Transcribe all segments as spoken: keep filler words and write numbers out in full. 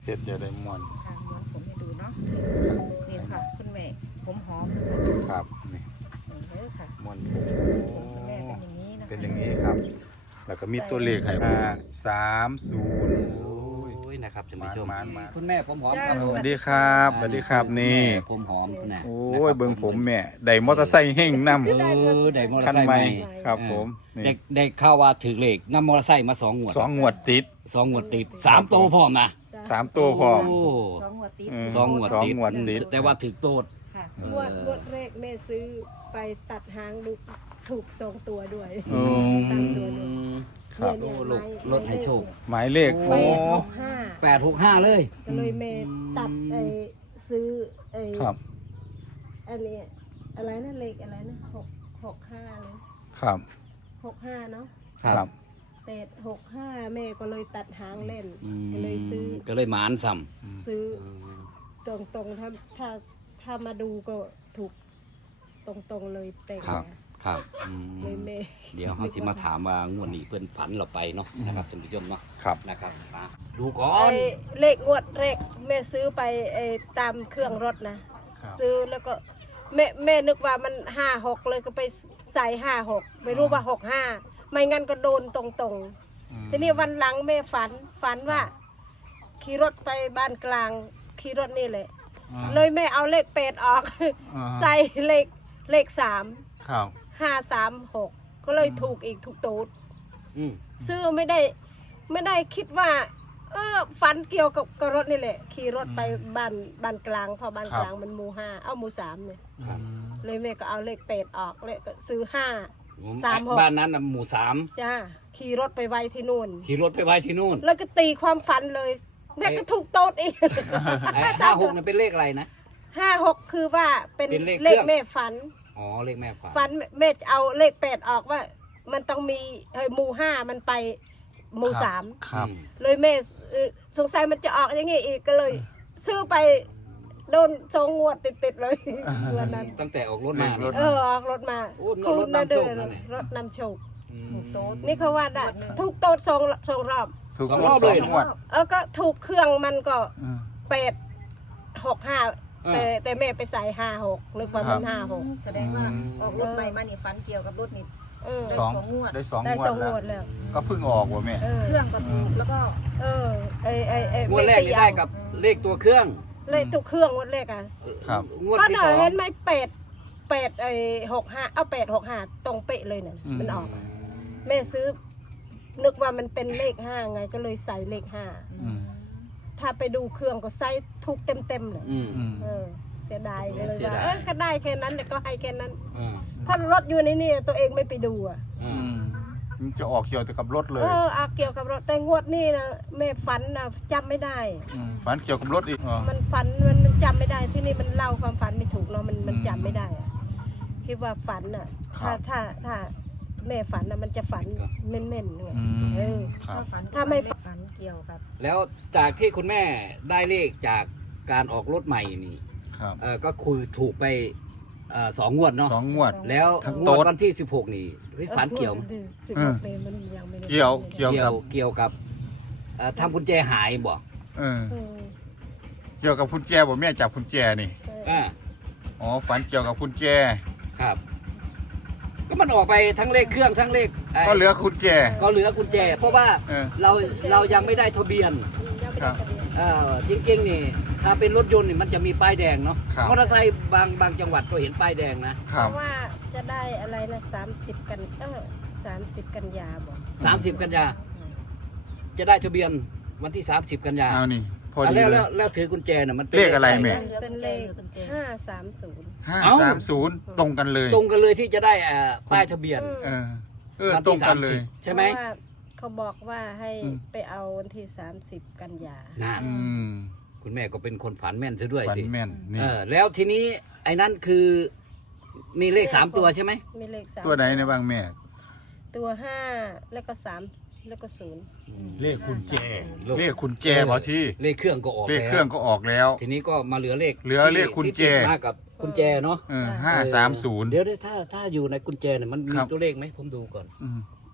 เฮ็ดอย่าได้ม่วนค่ะม้วนผมให้ดูเนาะนี่ค่ะคุณแม่ผมหอมครับนี่นี่เด้อค่ะม่วนผมคุณแม่เป็นอย่างนี้นะคะเป็นอย่างนี้ครับ แล้วก็มีตัวเลขให้มาสามศูนย์โอ้ยโอ้ยนะครับท่านมาผู้ชมมามาคุณแม่ผมหอมครับสวัสดีครับสวัสดีครับนี่แม่ผมหอมคุณแม่โอ้ยเบิ่งผมแม่ได้มอเตอร์ไซค์เฮงนำเออได้มอเตอคัร์นไซค์ใหใหม่ม่ครับผมนี่ได้ได้ข่าวว่าถือเลขนำมอเตอร์ไซค์มาสองงวดสองงวดติดสองงวดติดสามโตวพร้อมนะสามตัวพร้อมโสองหัวติดเออสองงวดสองติดงวดติดแต่ว่าถือโตดค่ะงวดงวดแรกแม่ซื้อไปตัดหางลูกถูกสองตัวด้วยอืมสามตัวด้วยครับเนี่ยโอ้เนี่ยลูกไม้รถให้โชคหมายเลขไปโอ้หกห้าแปดหกห้าเลยก็เลยแม่ตัดไอ้ซื้อไอ้ครับอันนี้อะไรนะเลขอะไรนะหกหกห้าเลยครับหกห้าเนาะครับแปดหกห้าแม่ก็เลยตัดหางเล่นอืมก็เลยซื้อก็เลยหมานซ้ซื้อตรงตรงๆถ้าถ้าถ้ามาดูก็ถูกตรงตรงๆเลยเต็มำครับครับอืมเลยแม่เดี๋ยวเขาสิมาถามว่างวดนี้เพื่อนฝันเราไปเนาะนะครับท่านผู้ชมเนาะครับนะครับมาดูก่อนไอ้เลขงวดเลขแม่ซื้อไปไอ้ตามเครื่องรถนะครับ ซื้อแล้วก็แม่แม่นึกว่ามันห้าหกเลยก็ไปใส่ห้าหกไม่รู้ว่าหกห้าไม่งั้นก็โดนตรงๆทีนี้วันหลังแม่ฝันฝันว่าขี่รถไปบ้านกลางขี่รถนี่เลยอ่าเลยแม่เอาเลขเป็ดออกอ่าใส่เลขเลขสามครับห้าสามหกก็เลยถูกอีกถูกตูดอืมซื้อไม่ได้ไม่ได้คิดว่า เออฝันเกี่ยวกับกับรถนี่แหละ ขี่รถไปบ้านบ้านกลางพอบ้านกลางมันหมู่ห้าเอาหมู่สามเนี่ยครับเลยแม่ก็เอาเลขเป็ดออกเลยก็ซื้อห้า สามหกบ้านนั้นน่ะหมู่สามจ้าขี่รถไปไว้ที่นู่นขี่รถไปไว้ที่นู่นแล้วก็ตีความฝันเลย แม่ก็ถูกโต๊ดอีกไอ้ห้าหกนั่นเป็นเลขอะไรนะห้าหกคือว่าเป็นเป็นเลขเลขเครื่องแม่ฝันอ๋อเลขแม่ขวาฝันแม่จะเอาเลขเป็ดออกว่า มันต้องมีเฮ้ยหมู่ห้ามันไปหมู่สามครับอืมเลยแม่เอ่อสงสัยมันจะออกอย่างงี้อีกก็เลย ซื้อไปโดนสองงวดติดๆเลยวันนั้นตั้งแต่ออกรถมาเลขรถเออออกรถมาโอ้รถนำโชคนั่นแหละรถนำโชคอืมถูกโต๊ดนี่เขาว่าได้ถูกโตดสองสองรอบถูกสองงรวอดบสเลอย งงวดเออก็ถูกเครื่องมันก็อืมเป็ดหกห้าอ่าแต่แต่แม่ไปใส่ห้าหกนึกว่ามันห้าหกแสดงว่าออกรถใหม่มานี่ฟันเกี่ยวกับรถนี่เออสองสองงวดได้สองได้งวสดองแล้งววดแล้วก็เพิ่งออกว่ะแม่เออเครื่องก็ถูกแล้วก็เออไอไอไองวดแรกนี่ได้กับเลขตัวเครื่องเลขตุกเครื่องงวดแรกอ่ะครับงวดก็ที่หน่สออย งเห็นไหมเป็ดเป็ดไอหกห้าเอาเป็ดหกห้าตรงเป๊ะเลยเนี่ยอืมมันออก แม่ซื้อ นึกว่ามันเป็นเลขห้าไงก็เลยใส่เลขห้าอืมถ้าไปดูเครื่องก็ใส่ทุกเต็มเต็มๆเลยอืมอืมเออ เสียดายเลยเสียว่าดายเออก็ได้แค่นั้นแต่ก็ให้แค่นั้นอ่าเพราะรถอยู่ในนี่ตัวเองไม่ไปดูอ่ะอ่าอืมมันจะออกเกี่ยวแต่กับรถเลเอย ออาเกี่ยวกับรถแต่งวดนี่นะแม่ฝันนะจำไม่ได้มฝันเกี่ยวกับรถอีกอ๋อมันฝันมันมันจำไม่ได้ที่นี่มันเล่าความฝันไม่ถูกเนาะมันมันอืมจำไม่ได้อะคิดว่าฝันอ่ะครัถ้าบถ้าถ้าแม่ฝันนะมันจะฝันเม่นๆไงอืมเออครับฝันถ้าไม่ฝันเกี่ยวกับแล้วจากที่คุณแม่ได้เลขจากการออกรถใหม่นี่ครับเออก็คือถูกไปเอ่อสองงวดเนาะสองงวดแล้วทั้งงโต๊วดดวันที่สิบหกนี่เฮ้ยฝันเกี่ยวไหมสิบเอหอกปีมันยังไม่ได้เกี่ยวเกี่ยวเกี่ยวเกี่ยวกับเอ่อทำกุญแจหายบ่เออเออเกี่ยวกับคุณแจบ่แม่จับคุณแจนี่อ่าอ๋อฝันเกี่ยวกับคุณแจครับ ก็มันออกไปทั้งเลขเครื่องทั้งเลขไก็เหลือคุณแจก็เหลือกุญแจ เพราะว่าเออเราเรายังไม่ได้ทะเบียนยังไม่ได้ทะเบียนเอ่อจริงๆนี่ถ้าเป็นรถยนต์นี่มันจะมีป้ายแดงเนาะครับมอเตอร์ไซค์บางบางจังหวัดก็เห็นป้ายแดงนะคเพรับราะว่าจะได้อะไรนะสามสิบกันเออสามสิบกันยาบอกสามสิบกันยาจะได้ทะเบียนวันที่สามสิบกันยาเอานี่พออ่ะดีแล้วเลแล้ยวแล้วถือกุญแจน่ะมันป็นเลขอะไรแม่เป็นเลขห้าสามศูนย์ห้าสามศูนย์ตรงกันเลยตรงกันเลยที่จะได้เอ่อป้ายทะเบียนเออเออวันตรที่งกันเลยสามสิบใช่ไหมเพราะว่าเขาบอกว่าให้อืมไปเอาวันที่สามสิบกันยานั่นอืมคุณแม่ก็เป็นคนฝันแม่นซะด้วยฝันสิแม่นนี่เออแล้วทีนี้ไอ้นั่นคือมีเลขสามตัวใช่ไหมมีเลขสามตัวไหนในบ้างแม่ตัวห้าแล้วก็สามแล้วก็ศูนย์เลขคุณแจ เลขคุณแจพอที่เลขเครื่องก็ออกเลขแล้วเครื่องก็ออกแล้วทีนี้ก็มาเหลือเลขเหลือเลขกุญแจที่ติดมากับกุญแจเนาะเออห้าสามศูนย์เดี๋ยวเดี๋ยวถ้าถ้าอยู่ในกุญแจเนี่ยมันมีครับตัวเลขไหมผมดูก่อนอืม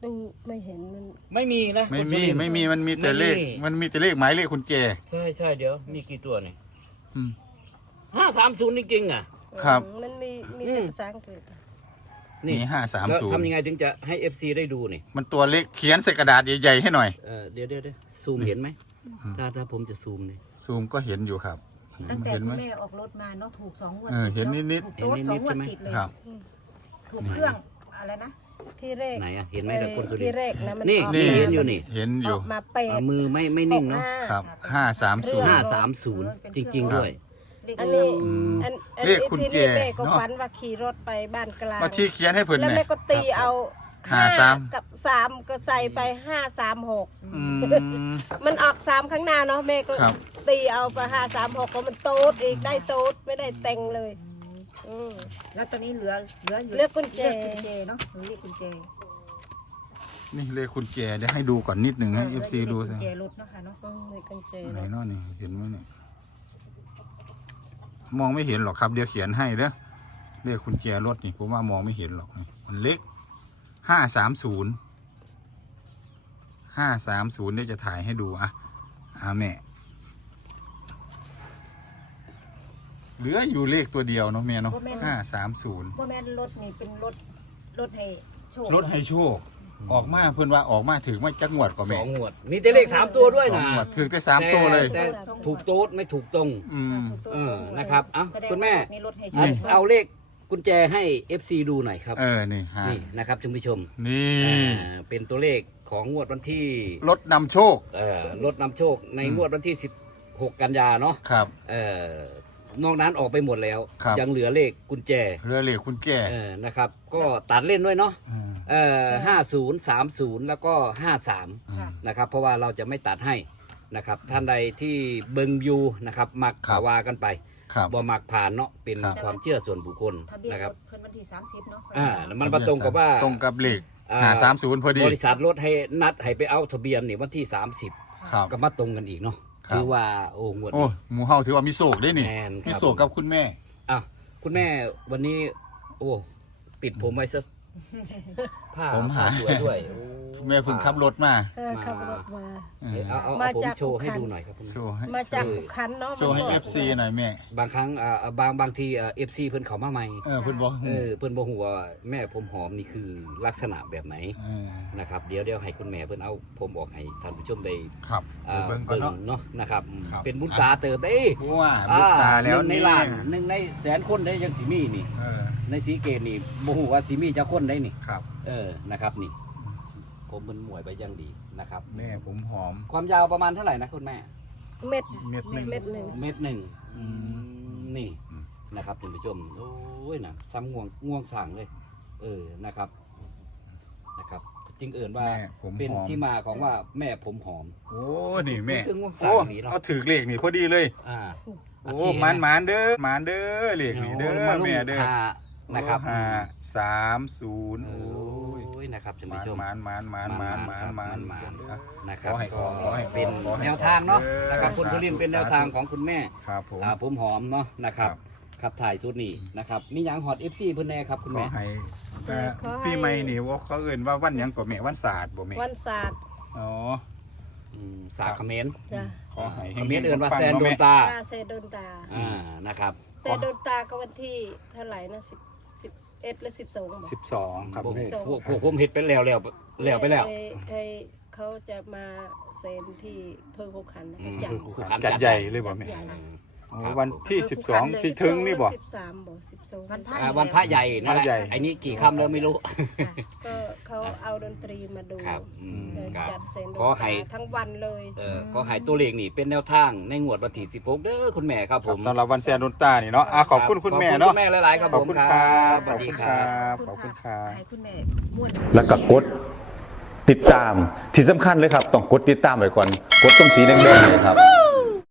ดูไม่เห็นมันไม่มีนะไม่คุณมีสุรินทร์ไม่มีมันมีแต่เลขไม่มีมันมีแต่เลขหมายเลขคุณแจใช่ใช่เดี๋ยวมีกี่ตัวเนี่ยอืมห้าสามศูนย์จริงๆอ่ะครับมันมีมีอืแต่มภาษาอังกฤษนี่มีห้าสามแล้วศูนย์ทำยังไงถึงจะให้ เอฟ ซี ได้ดูนี่มันตัวเล็กเขียนใส่กระดาษใหญ่ๆให้หน่อยเออเดี๋ยวเดี๋ยวเดี๋ยวซูมเห็นไหมถ้าถ้าผมจะซูมนี่ซูมก็เห็นอยู่ครับตั้งแต่เห็นคุไหมณแม่ออกรถมาเนาะถูกสองงวดเออเห็นนิดๆถูกโต๊ดสองงวดติดเลยครับถูกเครื่องอะไรนะที่แรกไหนอ่ะเห็นไหมกับคนสุริที่นทร์แรกนะมันนี่ออกนี่มาเห็นอยู่นี่เห็นออยู่ อกมาเป็ดเอามือไม่ไม่นิ่งเนาะครับห้าสามศูนย์ห้าสามศูนย์จริง ๆ ด้วยเลขอันเรืนี้องอันอันเลขคุณที่แจนี่แม่ก็เนาะฝันว่าขี่รถไปบ้านกลางมาชี้เขียนให้เพิ่นแล้วเนี่แม่ยก็ตีเอาห้าสามกับสามก็ใส่ไปห้าสามหกอืมมันออกสามข้างหน้าเนาะแม่ก็ครับตีเอาไปห้าสามหกก็มันโต๊ดอีกได้โต๊ดไม่ได้เต็งเลยอืมแล้วตอนนี้เหลือเหลืออยู่เลือกกุญแจเลือกกุญแจเนาะหรือเลขกุญแจนี่เลขคุณแจเดี๋ยวให้ดูก่อนนิดหนึ่งให้เอฟซีดูเลสิขกุญแจรถเนาะค่ะเนาะอืมในกุญแจไหนนะเนาะนี่เห็นไหมเนี่ยมองไม่เห็นหรอกครับเดี๋ยวเขียนให้เด้อเลขคุณแจรถนี่ผมว่ามองไม่เห็นหรอกนี่มันเล็กห้าสามศูนย์ห้าสามศูนย์เดี๋ยวจะถ่ายให้ดูอ่ะอ่าแม่เหลืออยู่เลขตัวเดียวเนาะแม่เนาะห้าสามศูนย์ว่าแม่นรถนี่เป็นรถรถให้โชครถให้โชค ออกมาเพื่อนว่าออกมาถึงไม่จักงวดกว่าสแม่องงวด มีแต่เลขสามตัวด้วยสองนะงวดถือแต่สามตัวเลยแต่ถูกโต๊ดไม่ถูกตรงอืมถูกต้องเออนะครับเอ้าแสดงคุณแม่ว่ารถนี่รถให้โชเอาคเอาเลขกุญแจให้ เอฟ ซี ดูหน่อยครับเออนี่ฮะนี่นะครับท่านผู้ชมนี่อ่าเป็นตัวเลขของงวดวันที่รถนำโชคเอ่อรถนำโชคในงวดวันที่สิบหกกันยาเนาะครับเอ่อนอกนั้นออกไปหมดแล้วครับยังเหลือเลขกุญแจเรือเหล็กคุณแก่เออนะครับ ก็ตัดเล่นด้วยเนาะอืมเอ่อห้าศูนย์สามศูนย์แล้วก็ห้าสามค่ะนะครับ เพราะว่าเราจะไม่ตัดให้นะครับ ท่านใดที่เบิงอยูนะครับ มักครับก็ว่ากันไปครับบ่มักผ่านเนาะเป็นครับความเชื่อส่วนบุคคลทะเบียนนะครรับถเพิ่นวันที่สามสิบเนาะอ่ามันมาตรงกับว่าตรงกับเหล็กอ่าหาสามศูนย์พอดีบริษัทรถให้นัดให้ไปเอาทะเบียนนี่วันที่สามสิบครับก็มาตรงกันอีกเนาะครับถือว่าโอ้งวดโอ้หมูเฮาถือว่ามีโศกด้วยนี่แมนครับมีโศกกับคุณแม่อ่ะคุณแม่วันนี้ โอ้ปิดผมไว้ซะผ้าผมหาผ้สวยด้วยโอ้แม่เพิ่งขับรถมาเออขับรถมาเออเดี๋ยวเอาเอามาเอาผมจากโชว์ให้ขุขันธ์ดูหน่อยครับคุณโชว์ให้มาจากขุขันธ์เนาะโชว์ให้มันเอก็ฟซีหน่อยแม่บางครั้งอ่าบางบางทีเอฟซีเพิ่นเขามาใหม่เออเพิ่นบอกเออเพิ่นบอกว่าแม่ผมหอมนี่คือลักษณะแบบไหนเออนะครับเดี๋ยวเดี๋ยวให้คุณแม่เพิ่นเอาผมออกให้ท่านผู้ชมได้ครับอ่าเดี๋ยวเบิ่งก่อนเบิ่งเนาะเนาะนะครับครับเป็นบุญตาเติบได้บัวบุญตาแล้วหนึ่งในนี่ล้านหนึ่งในแสนคนได้ยังสิมีนี่เออในสีเกตนี่บ่ฮู้ว่าสิมีจักคนได้นี่ครับเออนะครับนี่ ผมมันหมวยไปอยังดีนะครับแม่ผมหอมความยาวประมาณเท่าไหร่นะคุณแม่เม็ดเม็ดหนึ่งเม็ดหนึ่งเมตรหนึ่งอืมนี่นะครับท่านผู้ชมโอ้ยนะซ้ำง่วงง่วงสั่งเลย เออนะครับนะครับจึงเอื่นว่าแม่ผมเป็นหอมที่มาของว่าแม่ผมหอมโอ้นี่แม่คือง่วงสาโอ้มนี่เนาะเอาถือเลขนี่พอดีเลยอ่าโอ้หมานหมานเด้อหมานเด้อเลขนี่เด้อมาลงแม่เด้อหานะครับห้าสามศูนย์โอโอ้ย้ยนะครับท่านหมาผู้นชมหมานหมานหมานหมานหมานหมานหมานอ่ะนะครับขอให้ขอขอให้เป็นขอให้แนวทางเนาะเออนะครับคุณสุรินทร์เป็นแนวทางของคุณแม่ครับผมอ่าผมหอมเนาะนะครับครับครับถ่ายสุดนี่นะครับมีหยังฮอต เอฟ ซี เพิ่นแน่ครับคุณขอแม่ให้เอ่อขอให้ปีใหม่นี่ว่าเขาเอ่นว่าวันหยังก็แม่วันศาสตร์บ่แม่วันศาสตร์อ๋ออืมสาคเขมนจ้ะขอให้เขมนเอื่นว่าปังๆแซนโดนเะแม่ตาตาเซโดนตาอ่านะครับเซโดนตาก็วันที่เท่าไหร่นะสิบสิบเอ็ดและสิบสองสิบสองครับพวกแม่พวกพวกผมเฮ็ดไปแล้วแล้วแล้วไปแล้วไอ้เขาจะมาเซ็นที่เพิ่งขุขันธ์นะอืมจัดคู่ขันจัดใหญ่เลยบ่แม่ใหญ่อ๋อวันที่สิบสองที่ถึงนี่บ่สิบสามบ่สิบสองวันพระอ่าวันพระใหญ่นั่นแหพระใหญ่ละไอ้นี่กี่คำแล้วไม่รู้ก็เขาเอาดนตรีมาดูครับอืมเออครับจัดเซ็นขอให้ทั้งวันเลยเออขอให้ตัวเลขนี่เป็นแนวทางในงวดวันที่สิบหกเด้อคุณแม่ครับคผรับมสำหรับวันแซนโดนตานี่เนาะอ่ะขอบคุณคุณแม่เนาะขอบคุณคุณแม่หลายๆครับขอบผมคุณคครัรับบ สขวัอสบดีคุณคครัรับบขอบคุณครับให้คุณแม่ม่วนแล้วก็กดติดตามที่สำคัญเลยครับ ต้องกดติดตามไว้ก่อน กดตรงสีแดงๆเลยครับ